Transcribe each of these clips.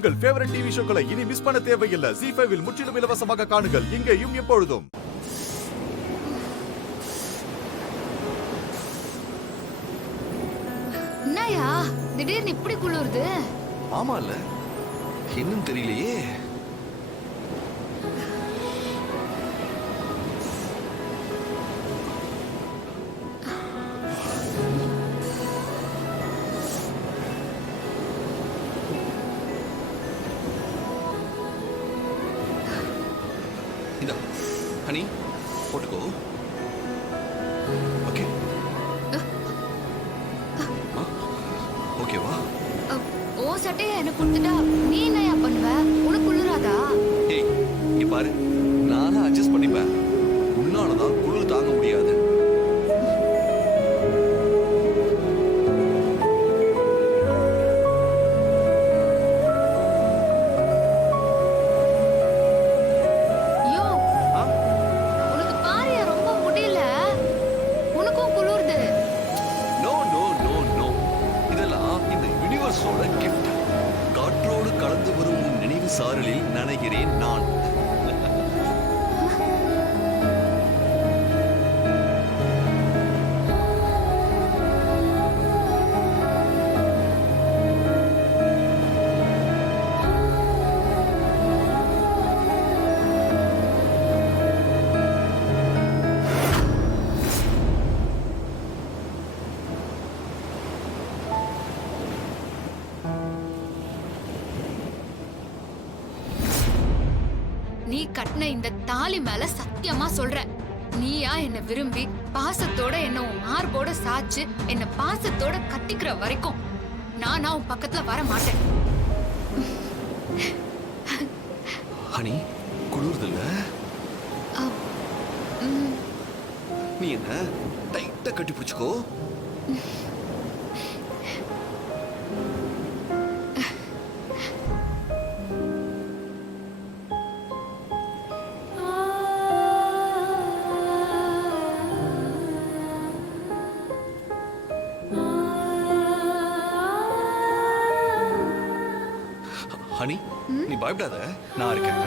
உங்கள் favourite TV ஷோக்களை இனி miss பண்ண தேவையில்லை. ZEE5 இல் முற்றிலும் இலவசமாக காணுங்கள். இங்கேயும் எப்பொழுதும். என்னயா திடீர்னு இப்படி குளிருது? ஆமால, இன்னும் தெரியலையே. ஹனி, போட்டுக்கோ. ஓகே, ஓகேவா? ஓ சட்டையை எனக்கு கொடுத்துட்டா நீ என்னயா பண்ணுவ? உனக்கு குளிராதா? ஏய், இங்க பாரு, நானும் அட்ஜஸ்ட் பண்ணிப்பேன். உன்னாலதான் குளிர் தாங்க முடியாது. காற்றோடு கலந்து வரும் உன் நினைவு சாரலில் நனைகிறேன் நான். நீ கட்டின இந்த தாலி மேல சத்தியமா சொல்ற, நீயா என்ன விரும்பி பாசத்தோட என்ன உன் மார்போட சாச்சு என்ன பாசத்தோட கட்டிக்கிற வரைக்கும் நானா உன் பக்கத்துல வர மாட்டேன். ஹனி, குளிர்தில்ல? நீ என்ன டைட்டா கட்டி பிடிச்சுக்கோ. ஹனி, நீ பயப்படாத, நான் இருக்கேன்.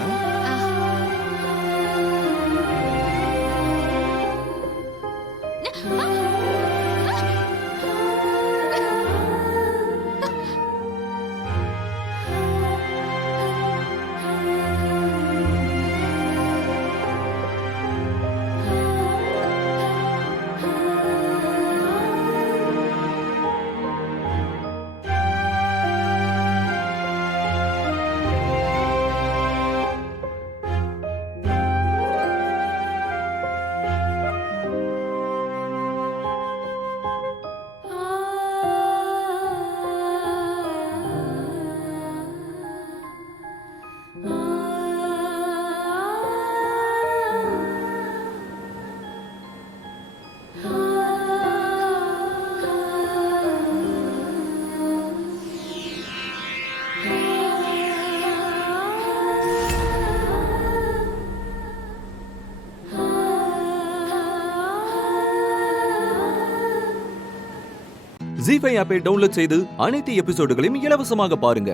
ZEE5 ஆப்பை டவுன்லோட் செய்து அனைத்து எபிசோடுகளையும் இலவசமாக பாருங்க.